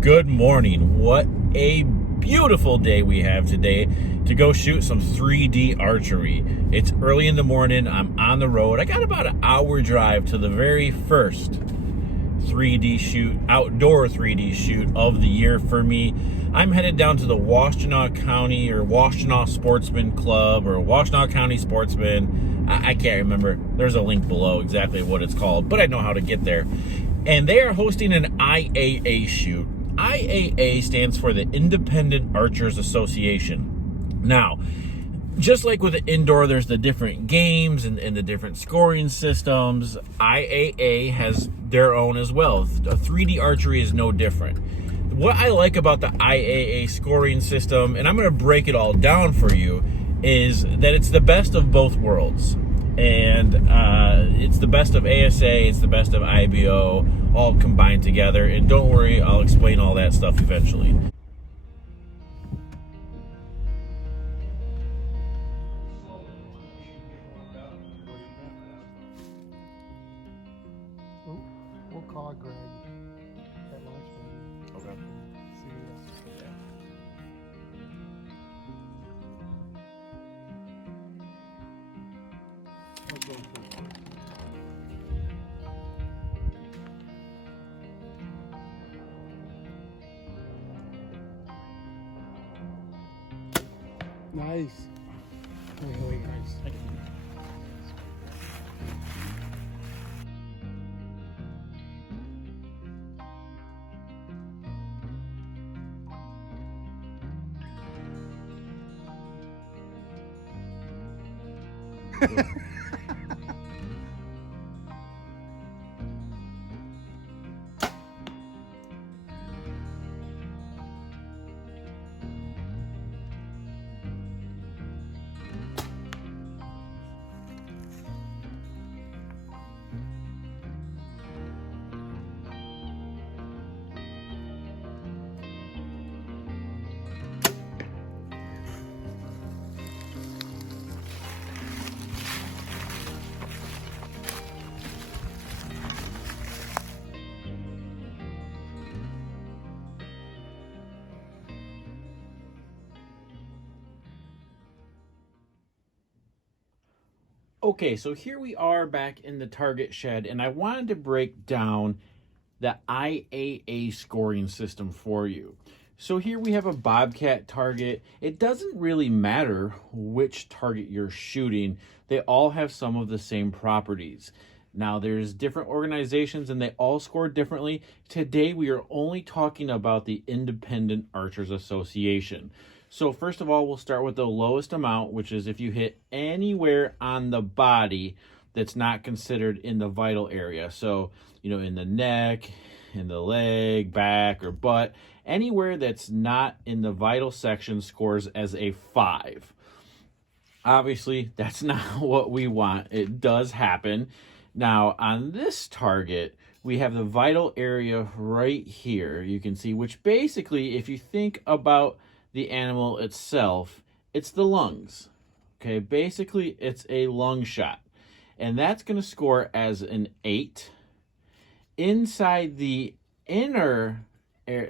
Good morning. What a beautiful day we have today to go shoot some 3D archery. It's early in the morning. I'm on the road. I got about an hour drive to the very first 3D shoot, outdoor 3D shoot of the year for me. I'm headed down to the Washtenaw County or Washtenaw Sportsman Club or Washtenaw County Sportsman. I can't remember. There's a link below exactly what it's called, but I know how to get there. And they are hosting an IAA shoot. IAA stands for the Independent Archers Association. Now, just like with the indoor, there's the different games and the different scoring systems. IAA has their own as well. 3D archery is no different. What I like about the IAA scoring system, and I'm going to break it all down for you, is that it's the best of both worlds. And it's the best of ASA, it's the best of IBO, all combined together. And don't worry, I'll explain all that stuff eventually. We'll call Greg at lunch. Okay. See you. We'll go for it. Nice. Really nice. Okay, so here we are back in the target shed, and I wanted to break down the IAA scoring system for you. So here we have a Bobcat target. It doesn't really matter which target you're shooting. They all have some of the same properties. Now, there's different organizations, and they all score differently. Today, we are only talking about the Independent Archers Association. So first of all, we'll start with the lowest amount, which is if you hit anywhere on the body that's not considered in the vital area. So, in the neck, in the leg, back, or butt, anywhere that's not in the vital section scores as a 5. Obviously, that's not what we want. It does happen. Now, on this target, we have the vital area right here. You can see, which basically, if you think about the animal itself, it's the lungs. Okay, basically it's a lung shot, and that's going to score as an 8. Inside the inner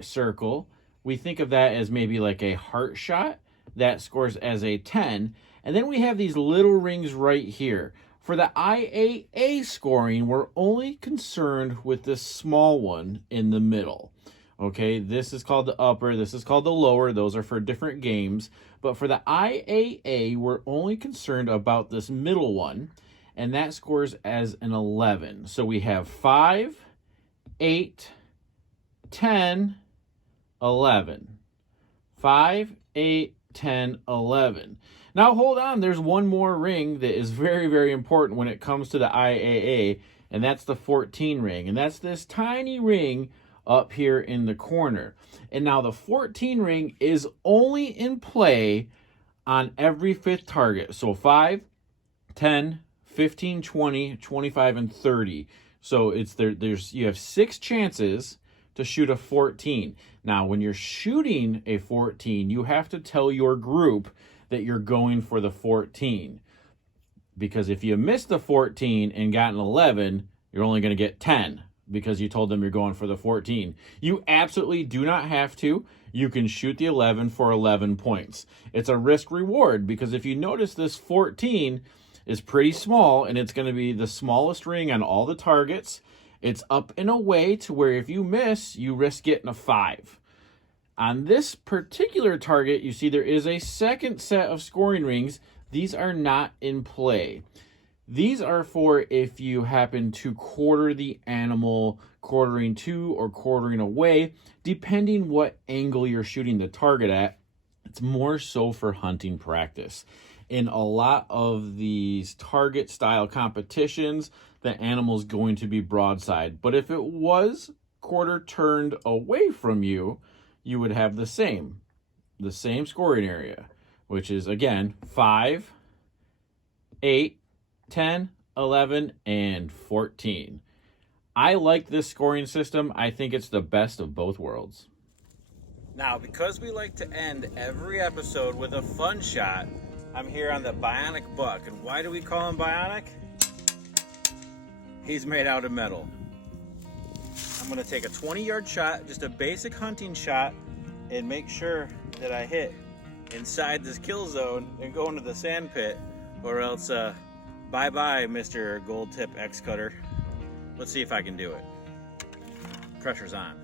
circle, we think of that as maybe like a heart shot. That scores as a 10. And then we have these little rings right here. For the IAA scoring, we're only concerned with this small one in the middle. Okay, this is called the upper, this is called the lower. Those are for different games. But for the IAA, we're only concerned about this middle one, and that scores as an 11. So we have 5, 8, 10, 11. 5, 8, 10, 11. Now hold on, there's one more ring that is very, very important when it comes to the IAA, and that's the 14 ring. And that's this tiny ring up here in the corner. And now the 14 ring is only in play on every 5th target. So 5, 10, 15, 20, 25, and 30. So you have 6 chances to shoot a 14. Now, when you're shooting a 14, you have to tell your group that you're going for the 14. Because if you miss the 14 and got an 11, you're only going to get 10. because you told them you're going for the 14. You absolutely do not have to. You can shoot the 11 for 11 points. It's a risk reward because if you notice, this 14 is pretty small and it's going to be the smallest ring on all the targets. It's up and away to where if you miss, you risk getting a 5. On this particular target, you see there is a second set of scoring rings. These are not in play. These are for if you happen to quarter the animal, quartering to or quartering away, depending what angle you're shooting the target at. It's more so for hunting practice. In a lot of these target style competitions, the animal's going to be broadside. But if it was quarter turned away from you, you would have the same scoring area, which is again 5, 8, 10, 11, and 14. I like this scoring system. I think it's the best of both worlds. Now, because we like to end every episode with a fun shot, I'm here on the Bionic Buck. And why do we call him Bionic? He's made out of metal. I'm going to take a 20-yard shot, just a basic hunting shot, and make sure that I hit inside this kill zone and go into the sand pit, or else bye-bye, Mr. Gold Tip X Cutter. Let's see if I can do it. Pressure's on.